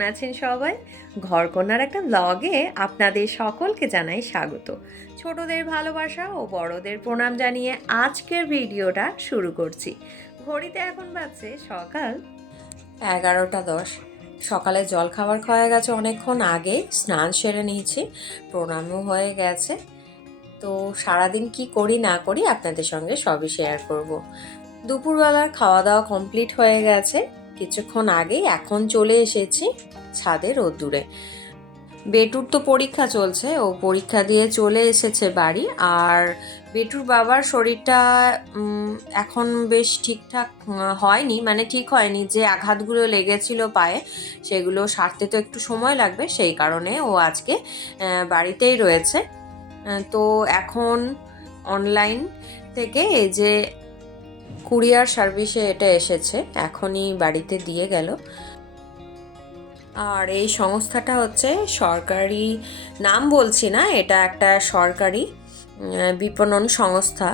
আছেন সবাই? ঘরকন্যার একটা ব্লগে আপনাদের সকলকে জানাই স্বাগত। ছোটদের ভালোবাসা ও বড়দের প্রণাম জানিয়ে আজকের ভিডিওটা শুরু করছি। ঘড়িতে এখন বাজছে সকাল এগারোটা দশ। সকালে জল খাবার খাওয়া গেছে অনেকক্ষণ আগে, স্নান সেরে নিয়েছি, প্রণামও হয়ে গেছে। তো সারাদিন কি করি না করি আপনাদের সঙ্গে সবই শেয়ার করব। দুপুরবেলার খাওয়া দাওয়া কমপ্লিট হয়ে গেছে। কিছুক্ষণ আগেই এখন চলে এসেছি ছাদে রোদ্দুরে। বেটুর তো পরীক্ষা চলছে, ও পরীক্ষা দিয়ে চলে এসেছে বাড়ি আর বেটুর বাবার শরীরটা এখন বেশ ঠিকঠাক হয়নি মানে ঠিক হয়নি। যে আঘাতগুলো লেগেছিল পায়ে, সেগুলো সারতে তো একটু সময় লাগবে, সেই কারণে ও আজকে বাড়িতেই রয়েছে। তো এখন অনলাইন থেকে এই যে কুরিয়ার সার্ভিসে এটা এসেছে এখনই বাড়িতে দিয়ে গেল। আর এই সংস্থাটা হচ্ছে সরকারি নাম বলছি না এটা একটা সরকারি বিপণন সংস্থা।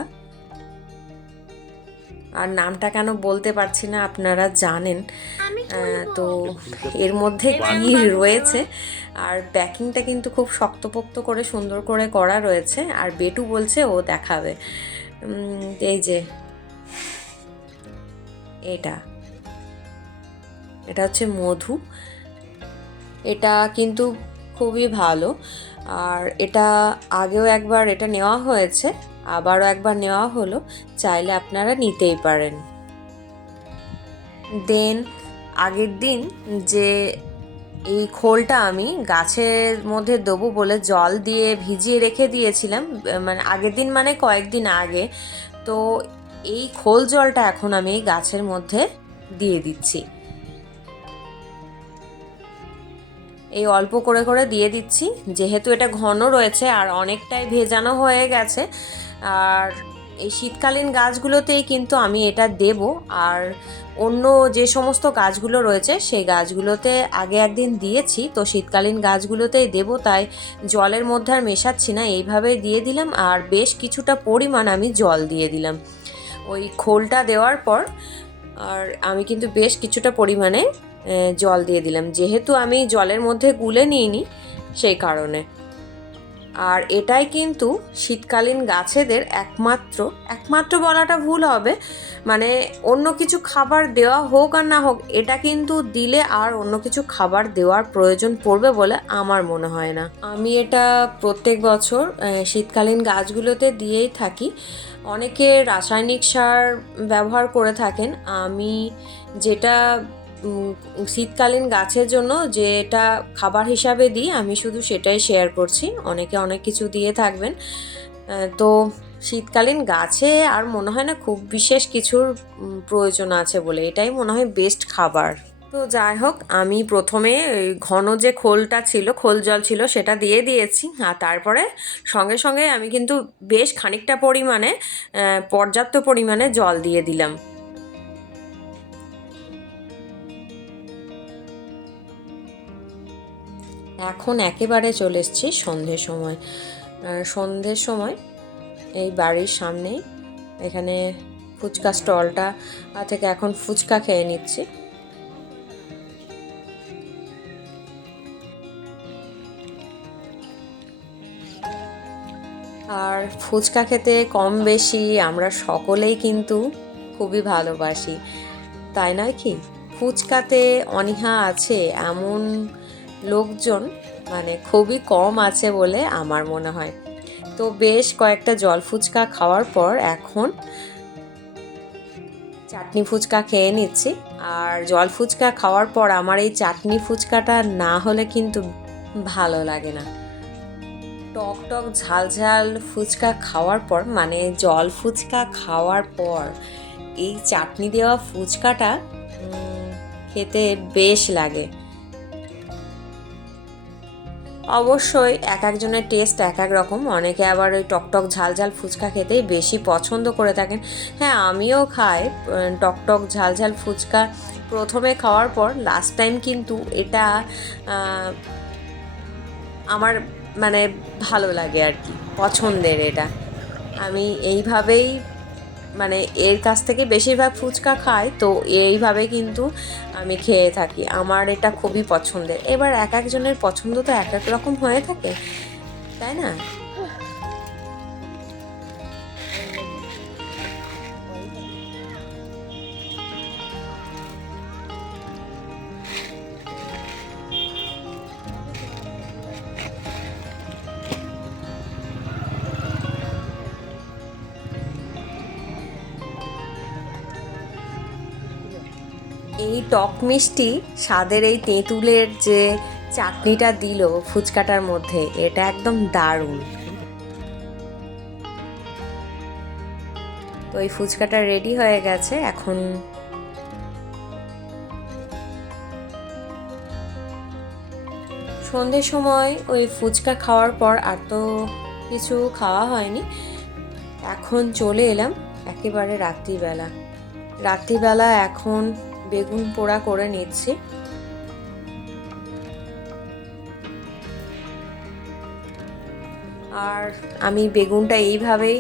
আর নামটা কেন বলতে পারছি না আপনারা জানেন। তো এর মধ্যে কি রয়েছে? আর প্যাকিংটা কিন্তু খুব শক্তপোক্ত করে সুন্দর করে করা রয়েছে আর বেটু বলছে ও দেখাবে। এই যে এটা। এটা হচ্ছে মধু। এটা কিন্তু খুবই ভালো। আর এটা আগেও একবার এটা নেওয়া হয়েছে, আবারও একবার নেওয়া হলো, চাইলে আপনারা নিতেই পারেন। দেন আগের দিন যে এই খোলটা আমি গাছের মধ্যে দেবো বলে জল দিয়ে ভিজিয়ে রেখে দিয়েছিলাম মানে আগের দিন মানে কয়েকদিন আগে, তো এই খোল জলটা এখন আমি গাছের মধ্যে দিয়ে দিচ্ছি। এই অল্প করে করে দিয়ে দিচ্ছি। যেহেতু এটা ঘন রয়েছে আর অনেকটাই ভেজানো হয়ে গেছে, আর এই শীতকালীন গাছগুলোতেই কিন্তু আমি এটা দেব। আর অন্য যে সমস্ত গাছগুলো রয়েছে, সেই গাছগুলোতে আগে একদিন দিয়েছি, তো শীতকালীন গাছগুলোতেই দেব। তাই জলের মধ্যে আর মেশাচ্ছি না, এইভাবেই দিয়ে দিলাম। আর বেশ কিছুটা পরিমাণ আমি জল দিয়ে দিলাম। ওই খোলটা দেওয়ার পর, আর আমি কিন্তু বেশ কিছুটা পরিমাণে জল দিয়ে দিলাম। যেহেতু আমি জলের মধ্যে গুলে নিইনি, সেই কারণে। আর এটাই কিন্তু শীতকালীন গাছেদের একমাত্র একমাত্র বলাটা ভুল হবে। মানে অন্য কিছু খাবার দেওয়া হোক আর না হোক, এটা কিন্তু দিলে আর অন্য কিছু খাবার দেওয়ার প্রয়োজন পড়বে বলে আমার মনে হয় না। আমি এটা প্রত্যেক বছর শীতকালীন গাছগুলোতে দিয়েই থাকি। অনেকে রাসায়নিক সার ব্যবহার করে থাকেন। আমি যেটা শীতকালীন গাছের জন্য যেটা খাবার হিসাবে দিই, আমি শুধু সেটাই শেয়ার করছি। অনেকে অনেক কিছু দিয়ে থাকবেন। তো শীতকালীন গাছে আর মনে হয় না খুব বিশেষ কিছুর প্রয়োজন আছে বলে। এটাই মনে হয় বেস্ট খাবার। তো যাই হোক, আমি প্রথমে ঘন যে খোলটা ছিল, খোল জল ছিল, সেটা দিয়ে দিয়েছি। আর তারপরে সঙ্গে সঙ্গে আমি কিন্তু বেশ খানিকটা পরিমাণে পর্যাপ্ত পরিমাণে জল দিয়ে দিলাম। এখন একেবারে চলে এসেছি সন্ধ্যের সময়। সন্ধ্যের সময় এই বাড়ির সামনেই এখানে ফুচকা স্টলটা থেকে এখন ফুচকা খেয়ে নিচ্ছি। আর ফুচকা খেতে কম বেশি আমরা সকলেই কিন্তু খুবই ভালোবাসি। তাই নয় কি? ফুচকাতে অনীহা আছে এমন লোকজন মানে খুবই কম আছে বলে আমার মনে হয়। তো বেশ কয়েকটা জল ফুচকা খাওয়ার পর এখন চাটনি ফুচকা খেয়ে নিচ্ছি। আর জল ফুচকা খাওয়ার পর আমার এই চাটনি ফুচকাটা না হলে কিন্তু ভালো লাগে না। টক টক ঝাল ঝাল ফুচকা খাওয়ার পর মানে জল ফুচকা খাওয়ার পর এই চাটনি দেওয়া ফুচকাটা খেতে বেশ লাগে। অবশ্যই এক একজনের টেস্ট এক এক রকম। অনেকে আবার ওই টকটক ঝাল ঝাল ফুচকা খেতেই বেশি পছন্দ করে থাকেন। হ্যাঁ আমিও খাই টকটক ঝাল ঝাল ফুচকা প্রথমে খাওয়ার পর লাস্ট টাইম কিন্তু এটা আমার মানে ভালো লাগে আর কি, পছন্দের এটা। আমি এইভাবেই মানে এর কাছ থেকে বেশিরভাগ ফুচকা খায় তো এইভাবে কিন্তু আমি খেয়ে থাকি। আমার এটা খুবই পছন্দের। এবার এক একজনের পছন্দ তো এক এক রকম হয়ে থাকে, তাই না? এই টক মিষ্টি স্বাদের এই তেঁতুলের যে চাটনিটা দিল ফুচকাটার মধ্যে, এটা একদম দারুণ। তো এই ফুচকাটা রেডি হয়ে গেছে, এখন সন্ধ্যের সময় ওই ফুচকা খাওয়ার পর আর তো কিছু খাওয়া হয়নি। এখন চলে এলাম একেবারে রাত্রিবেলা। রাত্রিবেলা এখন বেগুন পোড়া করে নিচ্ছি। আর আমি বেগুনটা এইভাবেই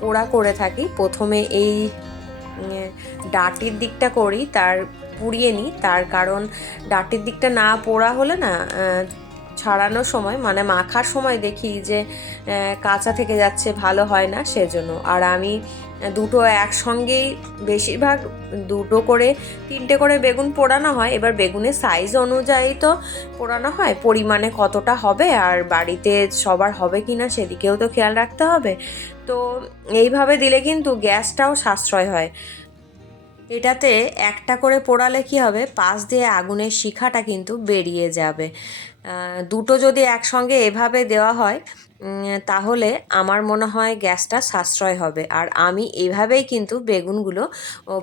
পোড়া করে থাকি। প্রথমে এই ডাটির দিকটা করি, তার পুড়িয়ে নিই। তার কারণ ডাটির দিকটা না পোড়া হলে না ছাড়ানোর সময় মানে মাখার সময় দেখি যে কাঁচা থেকে যাচ্ছে, ভালো হয় না সেজন্য। আর আমি দুটো একসঙ্গেই বেশিরভাগ দুটো করে, তিনটে করে বেগুন পোড়ানো হয়। এবার বেগুনের সাইজ অনুযায়ী তো পোড়ানো হয়, পরিমাণে কতটা হবে আর বাড়িতে সবার হবে কি না সেদিকেও তো খেয়াল রাখতে হবে। তো এইভাবে দিলে কিন্তু গ্যাসটাও সাশ্রয় হয়। এটাতে একটা করে পোড়ালে কি হবে? পাশ দিয়ে আগুনের শিখাটা কিন্তু বেরিয়ে যাবে। দুটো যদি একসঙ্গে এভাবে দেওয়া হয় তাহলে আমার মনে হয় গ্যাসটা সাশ্রয় হবে। আর আমি এভাবেই কিন্তু বেগুনগুলো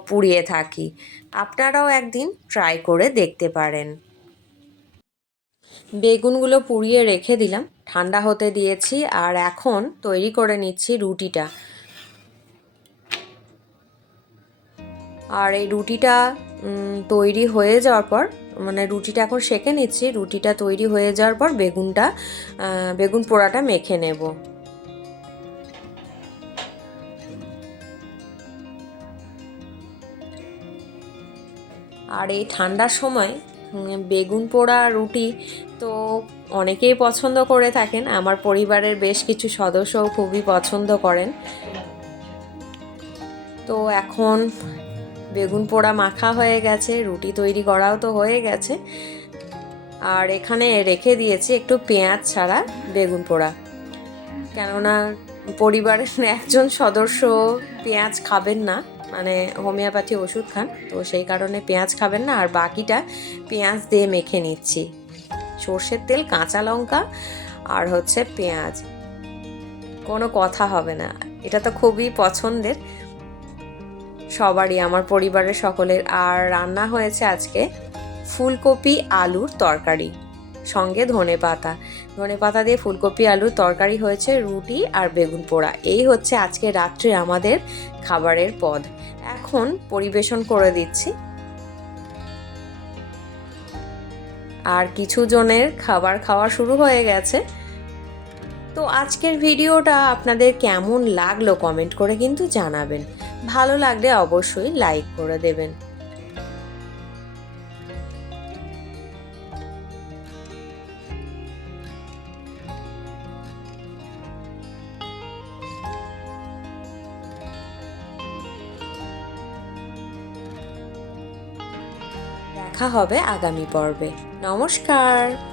পুড়িয়ে থাকি। আপনারাও একদিন ট্রাই করে দেখতে পারেন। বেগুনগুলো পুড়িয়ে রেখে দিলাম। ঠান্ডা হতে দিয়েছি। আর এখন তৈরি করে নিচ্ছি রুটিটা। আর এই রুটিটা তৈরি হয়ে যাওয়ার পর মানে রুটিটা এখন সেঁকে নিচ্ছি। রুটিটা তৈরি হয়ে যাওয়ার পর বেগুনটা বেগুন পোড়াটা মেখে নেব। আর এই ঠান্ডার সময় বেগুন পোড়া রুটি তো অনেকেই পছন্দ করে থাকেন। আমার পরিবারের বেশ কিছু সদস্যও খুবই পছন্দ করেন। তো এখন বেগুন পোড়া মাখা হয়ে গেছে, রুটি তৈরি করাও তো হয়ে গেছে। আর এখানে রেখে দিয়েছি একটু পেঁয়াজ ছাড়া বেগুন পোড়া। কেননা পরিবারের একজন সদস্য পেঁয়াজ খাবেন না মানে হোমিওপ্যাথি ওষুধ খান, তো সেই কারণে পেঁয়াজ খাবেন না। আর বাকিটা পেঁয়াজ দিয়ে মেখে নিচ্ছি। সর্ষের তেল, কাঁচা লঙ্কা আর হচ্ছে পেঁয়াজ। কোনো কথা হবে না। এটা তো খুবই পছন্দের। সবারই, আমার পরিবারের সকলের। আর রান্না হয়েছে আজকে ফুলকপি আলুর তরকারি, সঙ্গে ধনে পাতা। ধনে পাতা দিয়ে ফুলকপি আলুর তরকারি হয়েছে, রুটি আর বেগুন পোড়া। এই হচ্ছে আজকে রাত্রে আমাদের খাবারের পদ। এখন পরিবেশন করে দিচ্ছি। আর কিছু জনের খাবার খাওয়া শুরু হয়ে গেছে। তো আজকের ভিডিওটা আপনাদের কেমন লাগল কমেন্ট করে কিন্তু জানাবেন। ভালো লাগলে অবশ্যই লাইক করে দেবেন। দেখা হবে আগামী পর্বে। নমস্কার।